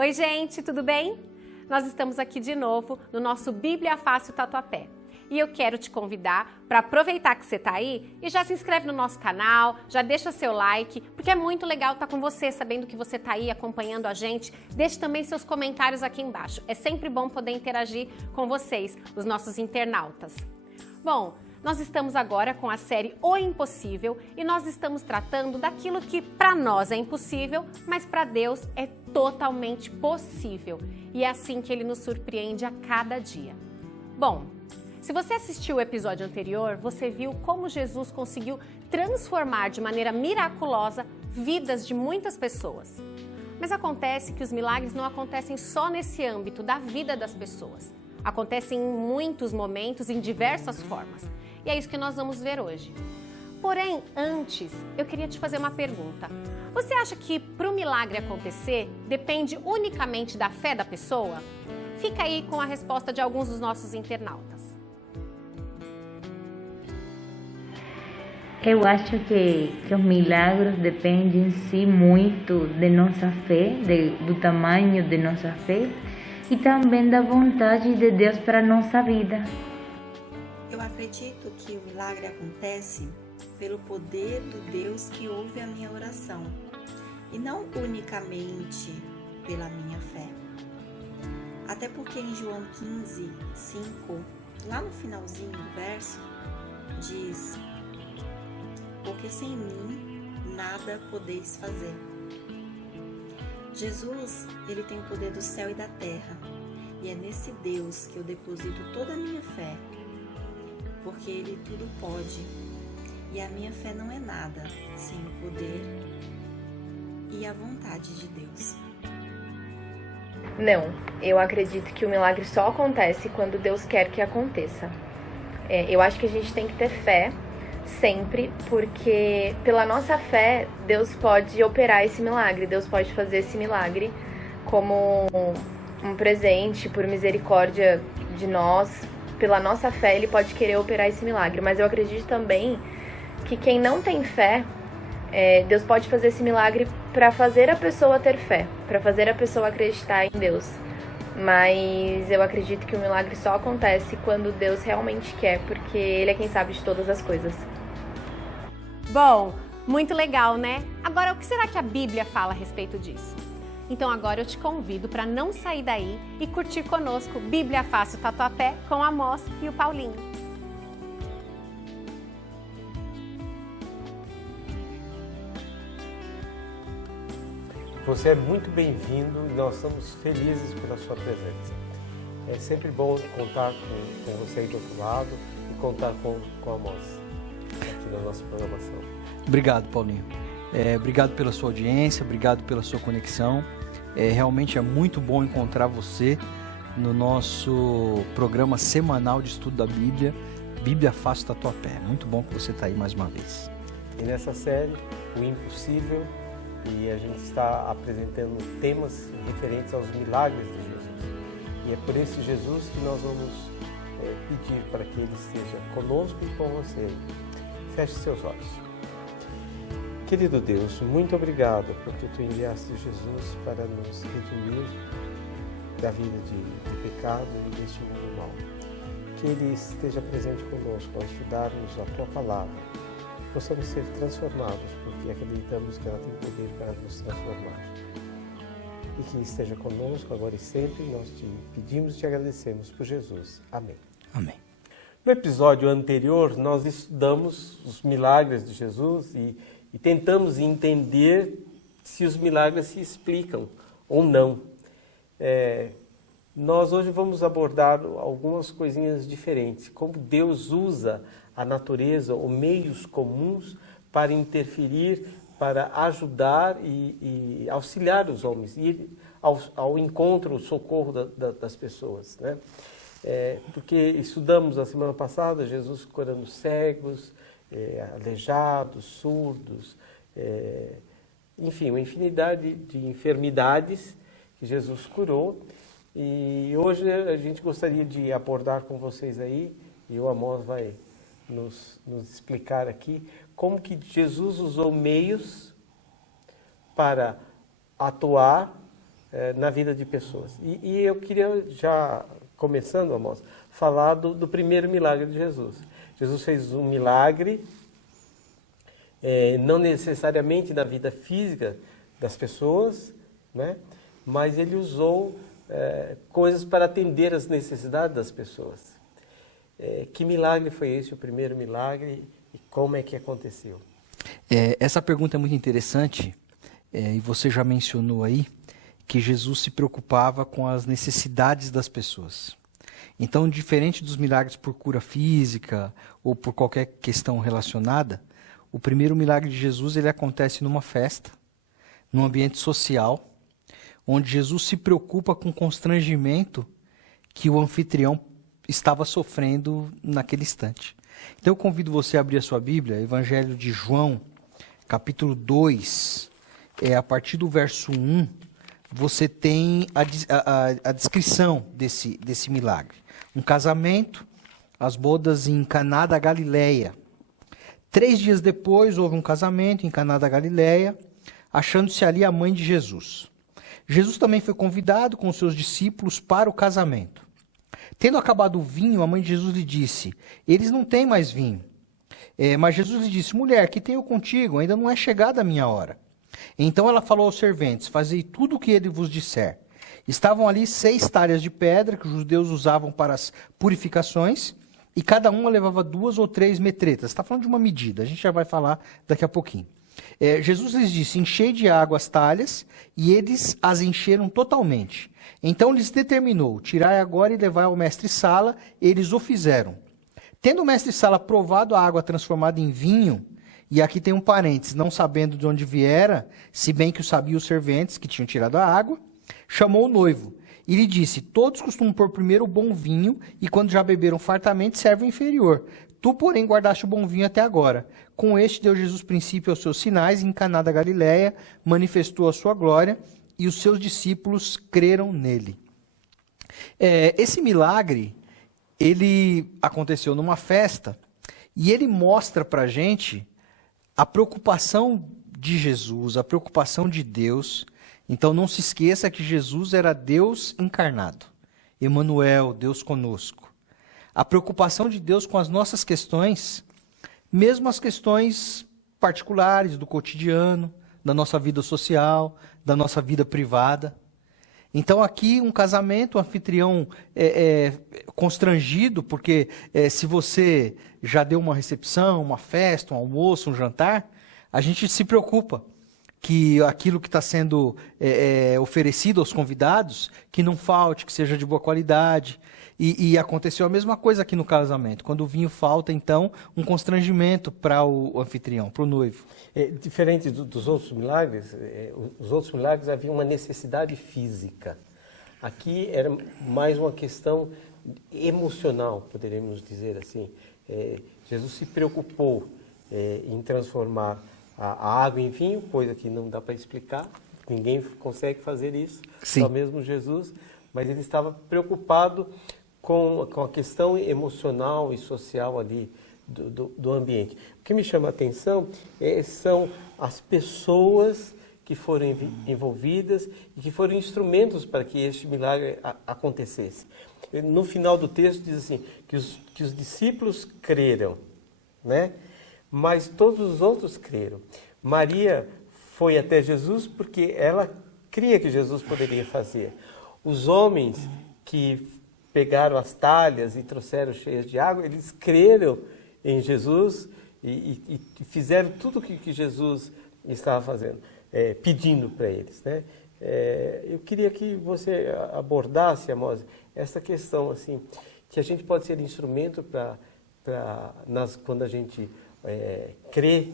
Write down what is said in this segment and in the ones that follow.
Oi gente, tudo bem? Nós estamos aqui de novo no nosso Bíblia Fácil Tatuapé. E eu quero te convidar para aproveitar que você está aí e já se inscreve no nosso canal, já deixa seu like, porque é muito legal estar com você, sabendo que você está aí acompanhando a gente. Deixe também seus comentários aqui embaixo. É sempre bom poder interagir com vocês, os nossos internautas. Bom, nós estamos agora com a série O Impossível e nós estamos tratando daquilo que para nós é impossível, mas para Deus é totalmente possível. E é assim que Ele nos surpreende a cada dia. Bom, se você assistiu o episódio anterior, você viu como Jesus conseguiu transformar de maneira miraculosa vidas de muitas pessoas. Mas acontece que os milagres não acontecem só nesse âmbito da vida das pessoas. Acontecem em muitos momentos, em diversas formas. E é isso que nós vamos ver hoje. Porém, antes, eu queria te fazer uma pergunta. Você acha que para o milagre acontecer, depende unicamente da fé da pessoa? Fica aí com a resposta de alguns dos nossos internautas. Eu acho que os milagres dependem em si muito de nossa fé, do tamanho de nossa fé e também da vontade de Deus para a nossa vida. Eu acredito que o milagre acontece pelo poder do Deus que ouve a minha oração e não unicamente pela minha fé. Até porque em João 15, 5, lá no finalzinho do verso, diz: porque sem mim nada podeis fazer. Jesus, ele tem o poder do céu e da terra, e é nesse Deus que eu deposito toda a minha fé, porque ele tudo pode, e a minha fé não é nada sem o poder e a vontade de Deus. Não, eu acredito que o milagre só acontece quando Deus quer que aconteça. Eu acho que a gente tem que ter fé sempre, porque pela nossa fé Deus pode operar esse milagre, Deus pode fazer esse milagre como um presente, por misericórdia de nós. Pela nossa fé Ele pode querer operar esse milagre, mas eu acredito também que quem não tem fé, Deus pode fazer esse milagre para fazer a pessoa ter fé, para fazer a pessoa acreditar em Deus. Mas eu acredito que o milagre só acontece quando Deus realmente quer, porque Ele é quem sabe de todas as coisas. Bom, muito legal, né? Agora, o que será que a Bíblia fala a respeito disso? Então agora eu te convido para não sair daí e curtir conosco Bíblia Fácil Tatuapé com a Amós e o Paulinho. Você é muito bem-vindo e nós estamos felizes pela sua presença. É sempre bom contar com você aí do outro lado e contar com a Amós aqui na nossa programação. Obrigado, Paulinho. Obrigado pela sua audiência, obrigado pela sua conexão. Realmente é muito bom encontrar você no nosso programa semanal de estudo da Bíblia, Bíblia Fácil Tatuapé. Muito bom que você está aí mais uma vez. E nessa série, O Impossível, e a gente está apresentando temas referentes aos milagres de Jesus. E é por esse Jesus que nós vamos pedir para que Ele esteja conosco e com você. Feche seus olhos. Querido Deus, muito obrigado porque Tu enviaste Jesus para nos redimir da vida de pecado e deste mundo mau. Que Ele esteja presente conosco ao estudarmos a Tua Palavra. Possamos ser transformados, porque acreditamos que ela tem poder para nos transformar. E que esteja conosco agora e sempre. Nós te pedimos e te agradecemos por Jesus. Amém. Amém. No episódio anterior, nós estudamos os milagres de Jesus e tentamos entender se os milagres se explicam ou não. Nós hoje vamos abordar algumas coisinhas diferentes, como Deus usa a natureza ou meios comuns para interferir, para ajudar e auxiliar os homens, ir ao encontro, ao socorro das pessoas, né? Porque estudamos a semana passada Jesus curando cegos, aleijados, surdos, enfim, uma infinidade de enfermidades que Jesus curou. E hoje a gente gostaria de abordar com vocês aí, e o Amós vai nos explicar aqui, como que Jesus usou meios para atuar na vida de pessoas. E eu queria, já começando, Amós, falar do primeiro milagre de Jesus. Jesus fez um milagre, não necessariamente na vida física das pessoas, né? Mas ele usou coisas para atender as necessidades das pessoas. Que milagre foi esse, o primeiro milagre, e como é que aconteceu? Essa pergunta é muito interessante, e você já mencionou aí que Jesus se preocupava com as necessidades das pessoas. Então, diferente dos milagres por cura física ou por qualquer questão relacionada, o primeiro milagre de Jesus ele acontece numa festa, num ambiente social, onde Jesus se preocupa com o constrangimento que o anfitrião estava sofrendo naquele instante. Então eu convido você a abrir a sua Bíblia, Evangelho de João, capítulo 2, a partir do verso 1, você tem a descrição desse milagre. Um casamento, as bodas em Caná da Galileia. 3 dias depois houve um casamento em Caná da Galileia, achando-se ali a mãe de Jesus. Jesus também foi convidado com seus discípulos para o casamento. Tendo acabado o vinho, a mãe de Jesus lhe disse, eles não têm mais vinho. Mas Jesus lhe disse, mulher, que tenho contigo? Ainda não é chegada a minha hora. Então ela falou aos serventes, fazei tudo o que ele vos disser. Estavam ali 6 talhas de pedra que os judeus usavam para as purificações, e cada uma levava 2 ou 3 metretas. Está falando de uma medida, a gente já vai falar daqui a pouquinho. Jesus lhes disse, enchei de água as talhas, e eles as encheram totalmente. Então lhes determinou, tirai agora e levai ao mestre-sala, eles o fizeram. Tendo o mestre-sala provado a água transformada em vinho, e aqui tem um parênteses, não sabendo de onde viera, se bem que o sabiam os serventes que tinham tirado a água, chamou o noivo, e lhe disse, todos costumam pôr primeiro o bom vinho, e quando já beberam fartamente, serve o inferior. Tu, porém, guardaste o bom vinho até agora. Com este deu Jesus princípio aos seus sinais, e em Caná da Galileia manifestou a sua glória, e os seus discípulos creram nele. Esse milagre, ele aconteceu numa festa, e ele mostra para a gente a preocupação de Jesus, a preocupação de Deus. Então não se esqueça que Jesus era Deus encarnado, Emanuel, Deus conosco. A preocupação de Deus com as nossas questões, mesmo as questões particulares do cotidiano, da nossa vida social, da nossa vida privada. Então aqui um casamento, o anfitrião constrangido, porque se você já deu uma recepção, uma festa, um almoço, um jantar, a gente se preocupa que aquilo que está sendo oferecido aos convidados, que não falte, que seja de boa qualidade. E aconteceu a mesma coisa aqui no casamento. Quando o vinho falta, então, um constrangimento para o anfitrião, para o noivo. Diferente dos outros milagres, os outros milagres havia uma necessidade física. Aqui era mais uma questão emocional, poderíamos dizer assim. Jesus se preocupou em transformar a água em vinho, coisa que não dá para explicar, ninguém consegue fazer isso, Sim. Só mesmo Jesus, mas ele estava preocupado com a questão emocional e social ali do ambiente. O que me chama a atenção são as pessoas que foram envolvidas e que foram instrumentos para que este milagre acontecesse. No final do texto diz assim, que os discípulos creram, né? Mas todos os outros creram. Maria foi até Jesus porque ela cria que Jesus poderia fazer. Os homens que pegaram as talhas e trouxeram cheias de água, eles creram em Jesus e fizeram tudo o que Jesus estava fazendo, pedindo para eles, né? Eu queria que você abordasse, Amós, essa questão, assim, que a gente pode ser instrumento quando a gente crê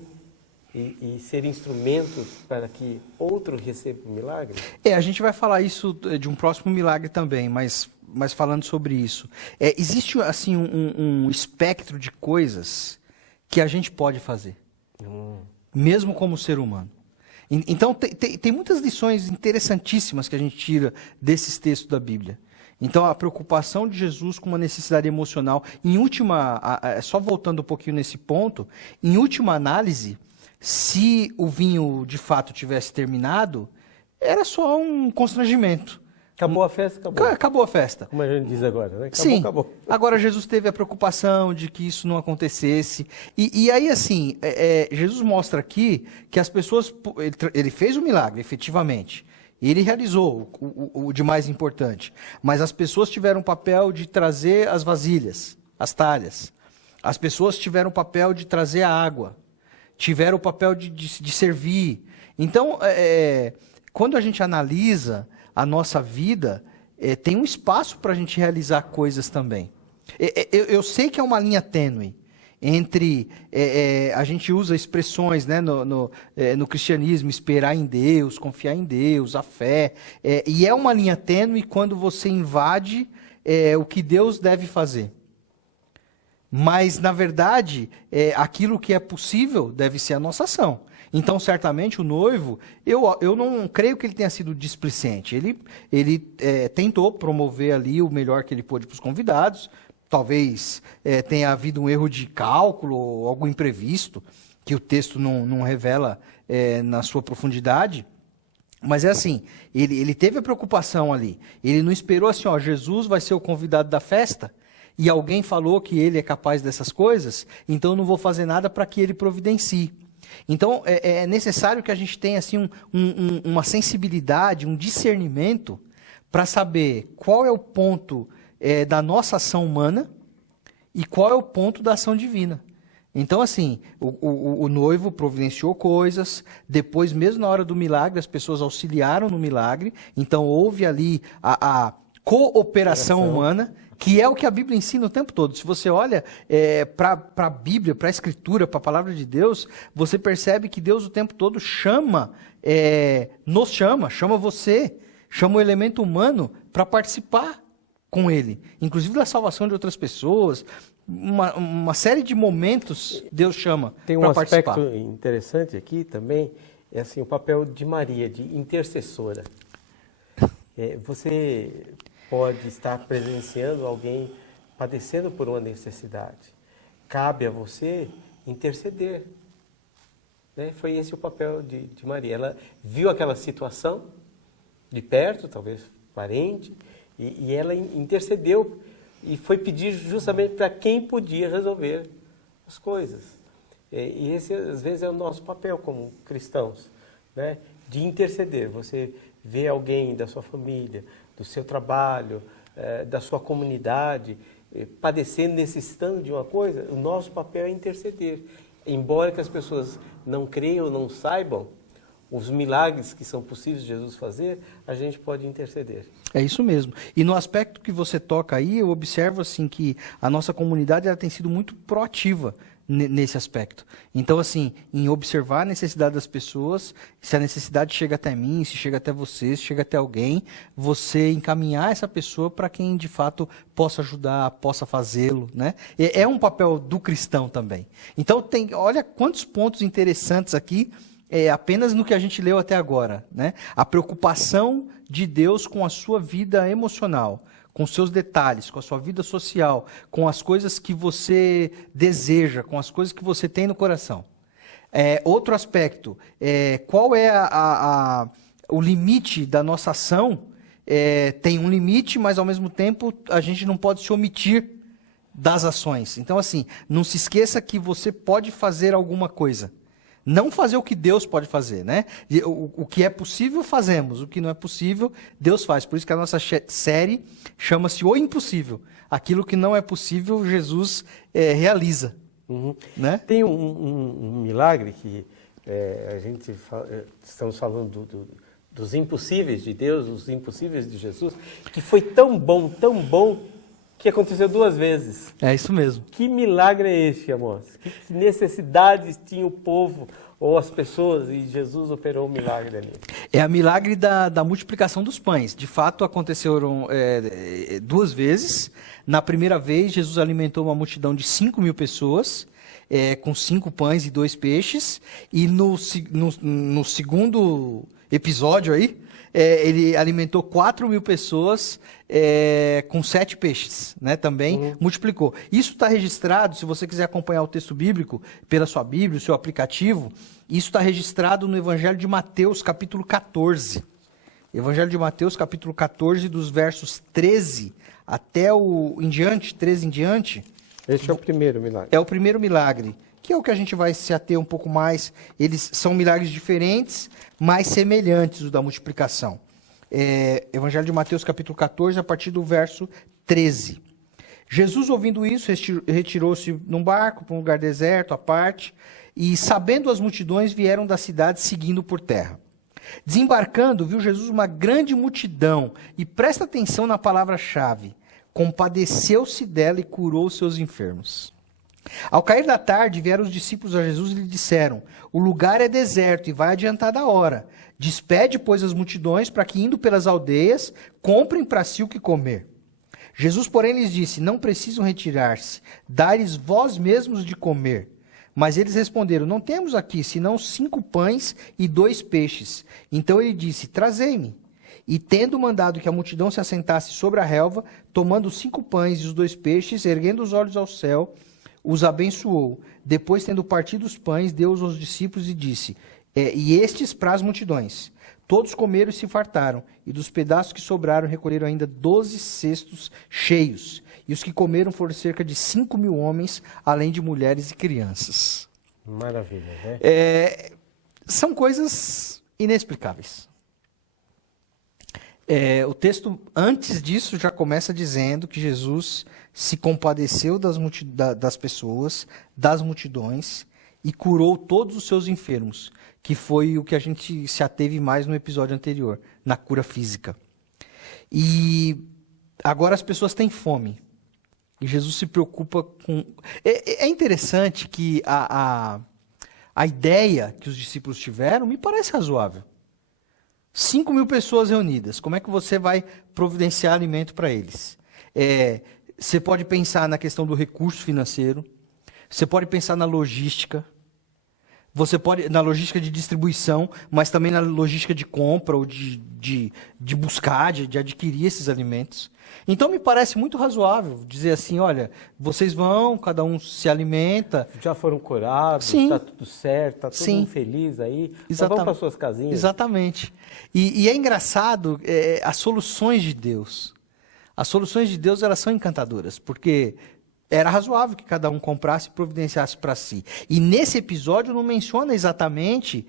e ser instrumento para que outro receba o milagre? A gente vai falar isso de um próximo milagre também, mas falando sobre isso. Existe assim um espectro de coisas que a gente pode fazer, mesmo como ser humano. Então tem muitas lições interessantíssimas que a gente tira desses textos da Bíblia. Então a preocupação de Jesus com uma necessidade emocional, só voltando um pouquinho nesse ponto, em última análise, se o vinho de fato tivesse terminado, era só um constrangimento. Acabou a festa, acabou. Acabou a festa. Como a gente diz agora, né? Acabou, Sim. acabou. Agora Jesus teve a preocupação de que isso não acontecesse. E aí, assim, Jesus mostra aqui que as pessoas... Ele fez o milagre, efetivamente. Ele realizou o de mais importante. Mas as pessoas tiveram o papel de trazer as vasilhas, as talhas. As pessoas tiveram o papel de trazer a água. Tiveram o papel de servir. Então, quando a gente analisa a nossa vida, tem um espaço para a gente realizar coisas também. Eu sei que é uma linha tênue entre, a gente usa expressões, né, no cristianismo, esperar em Deus, confiar em Deus, a fé, e é uma linha tênue quando você invade o que Deus deve fazer. Mas, na verdade, aquilo que é possível deve ser a nossa ação. Então, certamente, o noivo, eu não creio que ele tenha sido displicente. Ele tentou promover ali o melhor que ele pôde para os convidados. Talvez tenha havido um erro de cálculo, ou algo imprevisto, que o texto não revela na sua profundidade. Mas é assim, ele teve a preocupação ali. Ele não esperou assim, ó, Jesus vai ser o convidado da festa, e alguém falou que ele é capaz dessas coisas, então eu não vou fazer nada para que ele providencie. Então, é necessário que a gente tenha assim, uma sensibilidade, um discernimento para saber qual é o ponto da nossa ação humana e qual é o ponto da ação divina. Então, assim, o noivo providenciou coisas, depois, mesmo na hora do milagre, as pessoas auxiliaram no milagre, então houve ali a cooperação humana, que é o que a Bíblia ensina o tempo todo. Se você olha para a Bíblia, para a Escritura, para a Palavra de Deus, você percebe que Deus o tempo todo nos chama você, chama o elemento humano para participar com Ele. Inclusive da salvação de outras pessoas, uma série de momentos Deus chama para participar. Tem um aspecto interessante aqui também, é assim, o papel de Maria, de intercessora. Você pode estar presenciando alguém padecendo por uma necessidade. Cabe a você interceder. Né? Foi esse o papel de Maria. Ela viu aquela situação de perto, talvez parente, e ela intercedeu e foi pedir justamente para quem podia resolver as coisas. E esse, às vezes, é o nosso papel como cristãos, né? De interceder. Você vê alguém da sua família, do seu trabalho, da sua comunidade, padecendo, necessitando de uma coisa, o nosso papel é interceder. Embora que as pessoas não creiam, não saibam os milagres que são possíveis de Jesus fazer, a gente pode interceder. É isso mesmo. E no aspecto que você toca aí, eu observo assim que a nossa comunidade ela tem sido muito proativa nesse aspecto. Então, assim, em observar a necessidade das pessoas, se a necessidade chega até mim, se chega até você, se chega até alguém, você encaminhar essa pessoa para quem de fato possa ajudar, possa fazê-lo, né? É um papel do cristão também. Então, olha quantos pontos interessantes aqui, apenas no que a gente leu até agora, né? A preocupação de Deus com a sua vida emocional, com seus detalhes, com a sua vida social, com as coisas que você deseja, com as coisas que você tem no coração. Outro aspecto, qual é o limite da nossa ação? Tem um limite, mas ao mesmo tempo a gente não pode se omitir das ações. Então, assim, não se esqueça que você pode fazer alguma coisa. Não fazer o que Deus pode fazer, né? O que é possível, fazemos. O que não é possível, Deus faz. Por isso que a nossa série chama-se O Impossível. Aquilo que não é possível, Jesus realiza. Uhum. Né? Tem um milagre que estamos falando dos impossíveis de Deus, os impossíveis de Jesus, que foi tão bom, que aconteceu 2 vezes. É isso mesmo. Que milagre é esse, Amós? Que necessidades tinha o povo ou as pessoas e Jesus operou o milagre ali? É a milagre da multiplicação dos pães. De fato, aconteceram 2 vezes. Na primeira vez, Jesus alimentou uma multidão de 5.000 pessoas, com 5 pães e 2 peixes. E no segundo episódio aí, ele alimentou 4.000 pessoas com 7 peixes, né? Também multiplicou. Isso está registrado, se você quiser acompanhar o texto bíblico, pela sua Bíblia, o seu aplicativo, isso está registrado no Evangelho de Mateus, capítulo 14. Evangelho de Mateus, capítulo 14, dos versos 13 até em diante, 13 em diante. Esse é o primeiro milagre. É o primeiro milagre, que é o que a gente vai se ater um pouco mais. Eles são milagres diferentes, mas semelhantes, o da multiplicação. Evangelho de Mateus, capítulo 14, a partir do verso 13. Jesus, ouvindo isso, retirou-se num barco para um lugar deserto, à parte, e, sabendo as multidões, vieram da cidade seguindo por terra. Desembarcando, viu Jesus uma grande multidão, e presta atenção na palavra-chave, compadeceu-se dela e curou os seus enfermos. Ao cair da tarde, vieram os discípulos a Jesus e lhe disseram: o lugar é deserto e vai adiantada a hora. Despede, pois, as multidões, para que, indo pelas aldeias, comprem para si o que comer. Jesus, porém, lhes disse: não precisam retirar-se, dai-lhes vós mesmos de comer. Mas eles responderam: não temos aqui, senão 5 pães e 2 peixes. Então ele disse: trazei-me. E tendo mandado que a multidão se assentasse sobre a relva, tomando os 5 pães e os 2 peixes, erguendo os olhos ao céu, os abençoou. Depois, tendo partido os pães, deu-os aos discípulos e disse: e estes para as multidões. Todos comeram e se fartaram, e dos pedaços que sobraram recolheram ainda 12 cestos cheios. E os que comeram foram cerca de 5.000 homens, além de mulheres e crianças. Maravilha, né? São coisas inexplicáveis. O texto, antes disso, já começa dizendo que Jesus se compadeceu das pessoas, das multidões, e curou todos os seus enfermos, que foi o que a gente se ateve mais no episódio anterior, na cura física. E agora as pessoas têm fome. E Jesus se preocupa com... É interessante que a ideia que os discípulos tiveram me parece razoável. 5.000 pessoas reunidas, como é que você vai providenciar alimento para eles? Você pode pensar na questão do recurso financeiro, você pode pensar na logística, você pode na logística de distribuição, mas também na logística de compra ou de buscar, de adquirir esses alimentos. Então me parece muito razoável dizer assim: olha, vocês vão, cada um se alimenta. Já foram curados, está tudo certo, está todo mundo feliz aí. Vão para suas casinhas. Exatamente. E é engraçado as soluções de Deus. As soluções de Deus, elas são encantadoras, porque era razoável que cada um comprasse e providenciasse para si. E nesse episódio não menciona exatamente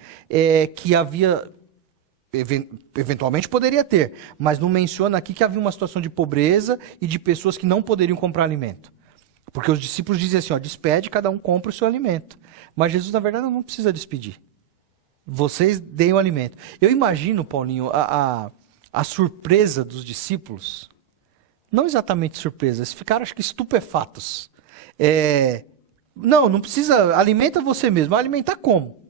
que havia... Eventualmente poderia ter, mas não menciona aqui que havia uma situação de pobreza e de pessoas que não poderiam comprar alimento. Porque os discípulos dizem assim: despede, cada um compra o seu alimento. Mas Jesus, na verdade, não precisa despedir. Vocês deem o alimento. Eu imagino, Paulinho, a surpresa dos discípulos. Não exatamente surpresa, eles ficaram, acho que, estupefatos. Não precisa, alimenta você mesmo. Alimentar como?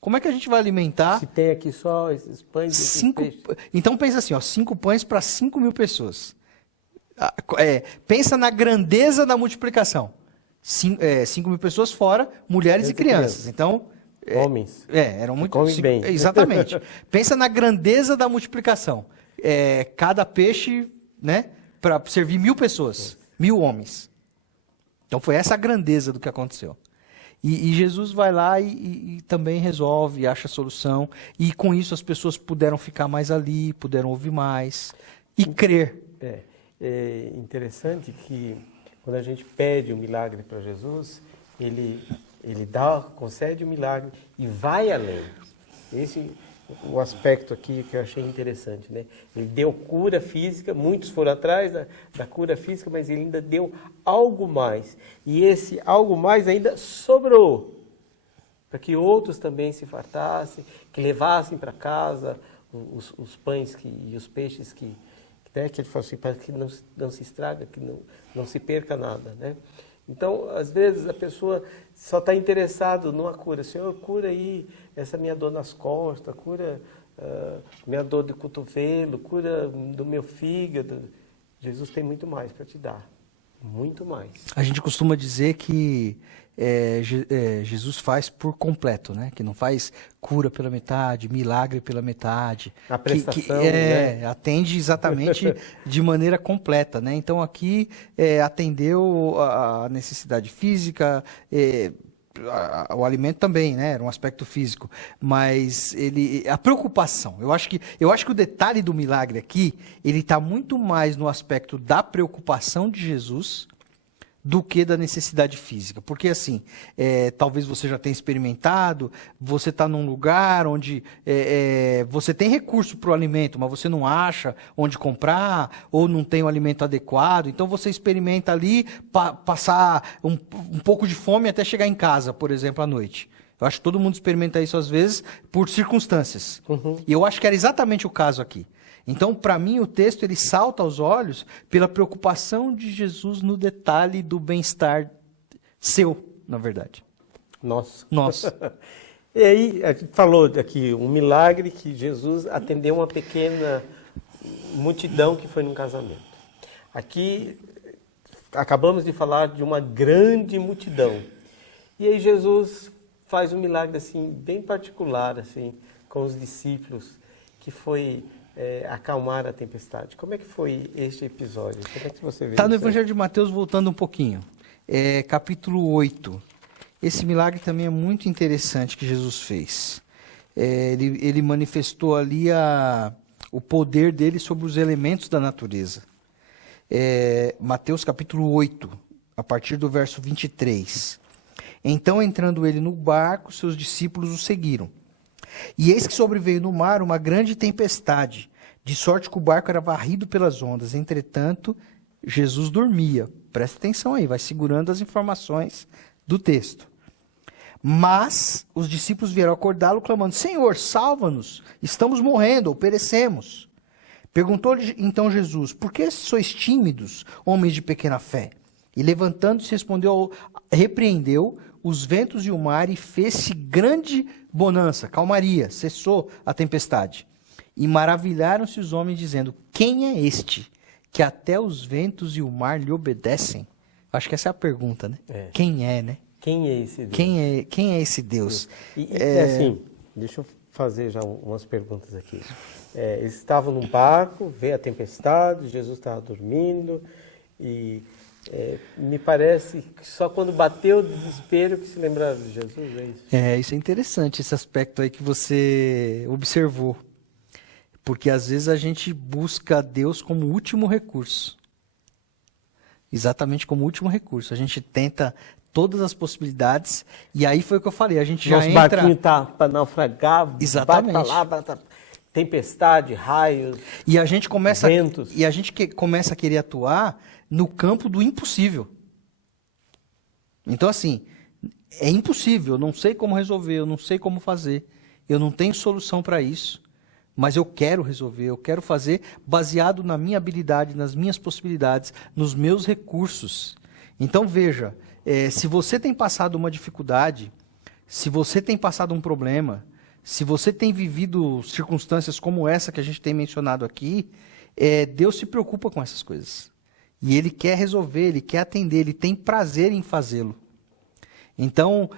Como é que a gente vai alimentar? Se tem aqui só esses pães e esses peixes. Então pensa assim, 5 pães para 5.000 pessoas. Pensa na grandeza da multiplicação. 5.000 pessoas fora mulheres e crianças. Então... homens. Eram muito... Comem bem. Exatamente. Pensa na grandeza da multiplicação. Cada peixe, né, para servir 1.000 pessoas. 1.000 homens. Então foi essa a grandeza do que aconteceu. E Jesus vai lá e também resolve, acha a solução. E com isso as pessoas puderam ficar mais ali, puderam ouvir mais e crer. É interessante que quando a gente pede um milagre para Jesus, ele concede o milagre e vai além. Esse o aspecto aqui que eu achei interessante, né? Ele deu cura física, muitos foram atrás da cura física, mas ele ainda deu algo mais. E esse algo mais ainda sobrou, para que outros também se fartassem, que levassem para casa os pães e os peixes que ele falou assim, para que não se estraga, que não se perca nada, né? Então, às vezes, a pessoa só está interessada numa cura. Senhor, cura aí essa minha dor nas costas, cura minha dor de cotovelo, cura do meu fígado. Jesus tem muito mais para te dar. Muito mais. A gente costuma dizer que Jesus faz por completo, né? Que não faz cura pela metade, milagre pela metade. A prestação, né? Atende exatamente de maneira completa, né? Então aqui atendeu a necessidade física, o alimento também, né? Era um aspecto físico. Mas a preocupação. Eu acho que o detalhe do milagre aqui, ele está muito mais no aspecto da preocupação de Jesus do que da necessidade física. Porque assim, talvez você já tenha experimentado, você está num lugar onde você tem recurso para o alimento, mas você não acha onde comprar, ou não tem o alimento adequado, então você experimenta ali passar um pouco de fome até chegar em casa, por exemplo, à noite. Eu acho que todo mundo experimenta isso às vezes por circunstâncias. E eu acho que era exatamente o caso aqui. Então, para mim, o texto ele salta aos olhos pela preocupação de Jesus no detalhe do bem-estar seu, na verdade. Nosso. E aí, a gente falou aqui um milagre que Jesus atendeu uma pequena multidão que foi num casamento. Aqui, acabamos de falar de uma grande multidão. E aí Jesus faz um milagre assim, bem particular assim, com os discípulos, que foi... acalmar a tempestade. Como é que foi este episódio? Como é que você vê? Está no Evangelho de Mateus, voltando um pouquinho. Capítulo 8. Esse milagre também é muito interessante que Jesus fez. Ele manifestou ali o poder dele sobre os elementos da natureza. Mateus capítulo 8, a partir do verso 23. Então, entrando ele no barco, seus discípulos o seguiram. E eis que sobreveio no mar uma grande tempestade, de sorte que o barco era varrido pelas ondas. Entretanto, Jesus dormia. Presta atenção aí, vai segurando as informações do texto. Mas os discípulos vieram acordá-lo, clamando: Senhor, salva-nos, estamos morrendo ou perecemos. Perguntou-lhe então Jesus: por que sois tímidos, homens de pequena fé? E levantando-se, repreendeu os ventos e o mar, e fez-se grande bonança, calmaria, cessou a tempestade. E maravilharam-se os homens, dizendo: quem é este, que até os ventos e o mar lhe obedecem? Acho que essa é a pergunta, né? Quem é, né? Quem é esse Deus? Quem é esse Deus? Assim, deixa eu fazer já umas perguntas aqui. Eles estavam num barco, veio a tempestade, Jesus estava dormindo, e me parece que só quando bateu o desespero que se lembraram de Jesus, é isso? Isso é interessante, esse aspecto aí que você observou. Porque às vezes a gente busca Deus como último recurso. Exatamente como último recurso. A gente tenta todas as possibilidades, e aí foi o que eu falei, a gente já entra... Nosso barquinho está para naufragar, exatamente. Vai para lá, tempestade, raios, e a gente começa ventos. E a gente começa a querer atuar no campo do impossível. Então, assim, é impossível, eu não sei como resolver, eu não sei como fazer, eu não tenho solução para isso, mas eu quero resolver, eu quero fazer baseado na minha habilidade, nas minhas possibilidades, nos meus recursos. Então, veja, se você tem passado uma dificuldade, se você tem passado um problema, se você tem vivido circunstâncias como essa que a gente tem mencionado aqui, Deus se preocupa com essas coisas. E Ele quer resolver, Ele quer atender, Ele tem prazer em fazê-lo. Então,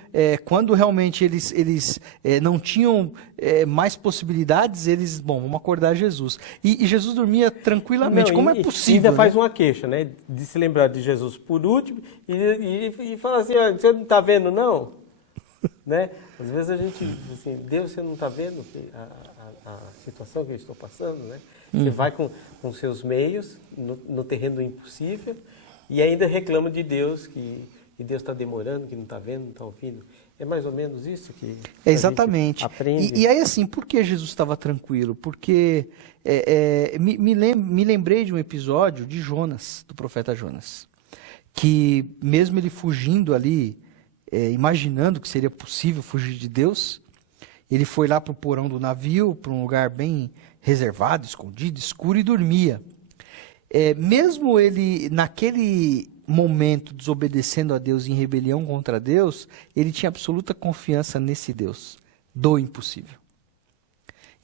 quando realmente eles não tinham mais possibilidades, vamos acordar Jesus. E Jesus dormia tranquilamente. Como é possível? Ainda faz uma queixa, né? De se lembrar de Jesus por último e fala assim: você não está vendo, não? Né? Às vezes a gente diz assim: Deus, você não está vendo a situação que eu estou passando, né? Você vai com seus meios no terreno do impossível e ainda reclama de Deus que Deus está demorando, que não está vendo, não está ouvindo. É mais ou menos isso que exatamente. A gente aprende. E aí, assim, por que Jesus estava tranquilo? Porque me lembrei de um episódio de Jonas, do profeta Jonas, que mesmo ele fugindo ali, imaginando que seria possível fugir de Deus, ele foi lá para o porão do navio, para um lugar bem reservado, escondido, escuro, e dormia. Mesmo ele, naquele momento, desobedecendo a Deus em rebelião contra Deus, ele tinha absoluta confiança nesse Deus, do impossível.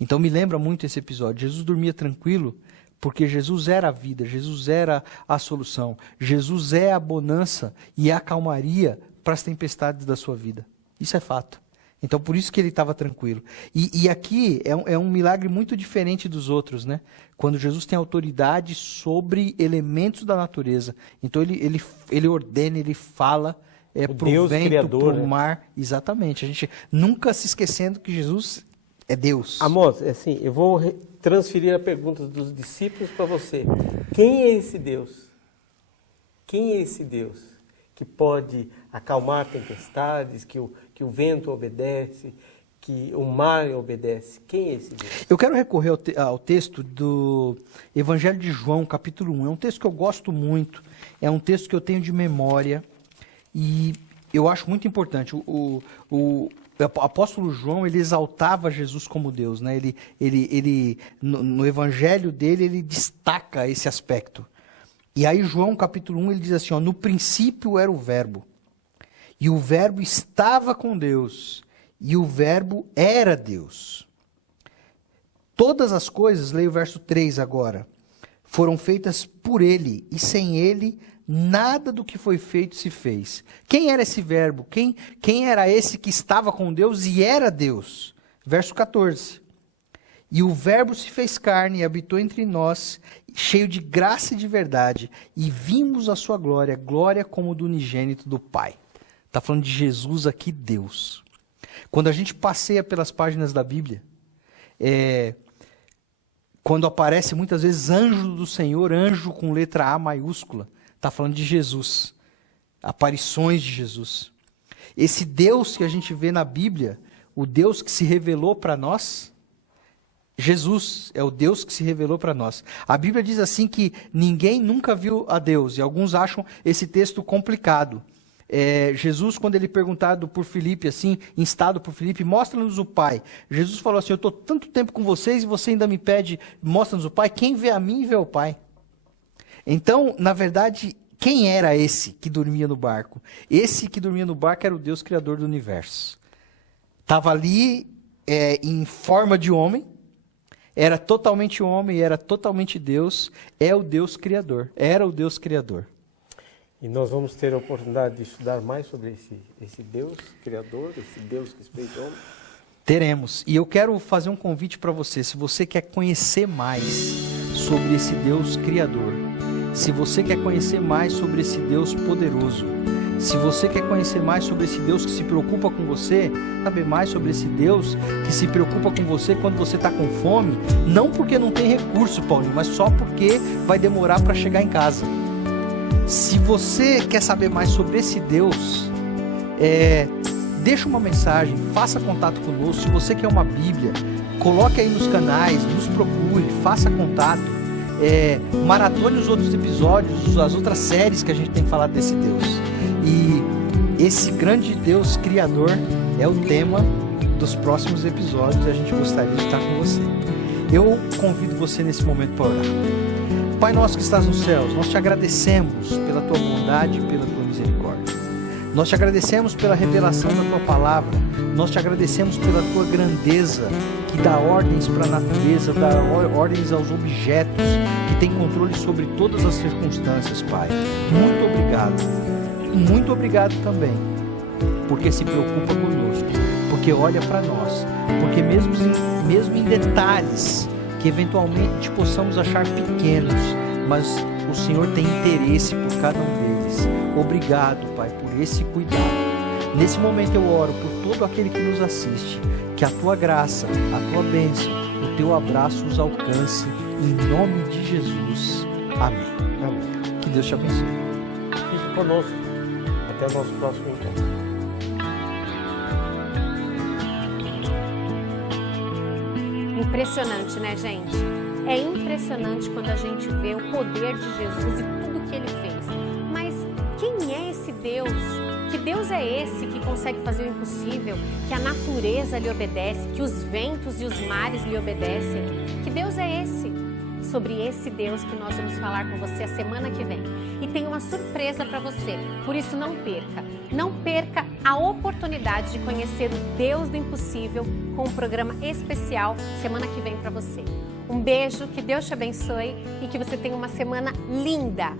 Então me lembra muito esse episódio. Jesus dormia tranquilo, porque Jesus era a vida, Jesus era a solução, Jesus é a bonança e a calmaria para as tempestades da sua vida. Isso é fato. Então, por isso que ele estava tranquilo. E aqui é um milagre muito diferente dos outros, né? Quando Jesus tem autoridade sobre elementos da natureza. Então, ele ordena, ele fala, pro Deus vento, criador, pro né? mar. Exatamente. A gente nunca se esquecendo que Jesus é Deus. Amós, assim, eu vou transferir a pergunta dos discípulos para você. Quem é esse Deus? Quem é esse Deus que pode acalmar tempestades, que o vento obedece, que o mar obedece? Quem é esse Deus? Eu quero recorrer ao texto do Evangelho de João, capítulo 1. É um texto que eu gosto muito, é um texto que eu tenho de memória e eu acho muito importante. O apóstolo João, ele exaltava Jesus como Deus, né? Ele no evangelho dele, ele destaca esse aspecto. E aí João, capítulo 1, ele diz assim, ó, no princípio era o verbo, e o verbo estava com Deus, e o verbo era Deus. Todas as coisas, leia o verso 3 agora, foram feitas por ele, e sem ele nada do que foi feito se fez. Quem era esse verbo? Quem era esse que estava com Deus e era Deus? Verso 14. E o verbo se fez carne e habitou entre nós, cheio de graça e de verdade, e vimos a sua glória, glória como do unigênito do Pai. Está falando de Jesus aqui, Deus. Quando a gente passeia pelas páginas da Bíblia, quando aparece muitas vezes anjo do Senhor, anjo com letra A maiúscula, está falando de Jesus, aparições de Jesus. Esse Deus que a gente vê na Bíblia, o Deus que se revelou para nós, Jesus é o Deus que se revelou para nós. A Bíblia diz assim que ninguém nunca viu a Deus, e alguns acham esse texto complicado. Jesus, quando ele é perguntado por Filipe, assim, instado por Filipe, mostra-nos o Pai. Jesus falou assim, eu estou tanto tempo com vocês e você ainda me pede, mostra-nos o Pai. Quem vê a mim, vê o Pai. Então, na verdade, quem era esse que dormia no barco? Esse que dormia no barco era o Deus Criador do universo. Estava ali em forma de homem, era totalmente homem, era totalmente Deus, é o Deus Criador, era o Deus Criador. E nós vamos ter a oportunidade de estudar mais sobre esse Deus Criador, esse Deus que se fez homem? Teremos. E eu quero fazer um convite para você, se você quer conhecer mais sobre esse Deus Criador, se você quer conhecer mais sobre esse Deus poderoso, se você quer conhecer mais sobre esse Deus que se preocupa com você, saber mais sobre esse Deus que se preocupa com você quando você está com fome, não porque não tem recurso, Paulinho, mas só porque vai demorar para chegar em casa. Se você quer saber mais sobre esse Deus, deixa uma mensagem, faça contato conosco. Se você quer uma Bíblia, coloque aí nos canais, nos procure, faça contato. Maratone os outros episódios, as outras séries que a gente tem falado desse Deus. E esse grande Deus Criador é o tema dos próximos episódios e a gente gostaria de estar com você. Eu convido você nesse momento para orar. Pai nosso que estás nos céus, nós te agradecemos pela tua bondade e pela tua misericórdia. Nós te agradecemos pela revelação da tua palavra. Nós te agradecemos pela tua grandeza, que dá ordens para a natureza, dá ordens aos objetos, que tem controle sobre todas as circunstâncias, Pai. Muito obrigado. Muito obrigado também, porque se preocupa conosco, porque olha para nós, porque mesmo em detalhes que eventualmente possamos achar pequenos, mas o Senhor tem interesse por cada um deles. Obrigado, Pai, por esse cuidado. Nesse momento eu oro por todo aquele que nos assiste, que a tua graça, a tua bênção, o teu abraço os alcance, em nome de Jesus. Amém. Amém. Que Deus te abençoe. Fique conosco. Até o nosso próximo encontro. Impressionante, né, gente? É impressionante quando a gente vê o poder de Jesus e tudo que ele fez. Mas quem é esse Deus? Que Deus é esse que consegue fazer o impossível? Que a natureza lhe obedece? Que os ventos e os mares lhe obedecem? Que Deus é esse? Sobre esse Deus que nós vamos falar com você a semana que vem. E tem uma surpresa para você, por isso não perca. Não perca a oportunidade de conhecer o Deus do impossível com um programa especial semana que vem para você. Um beijo, que Deus te abençoe e que você tenha uma semana linda.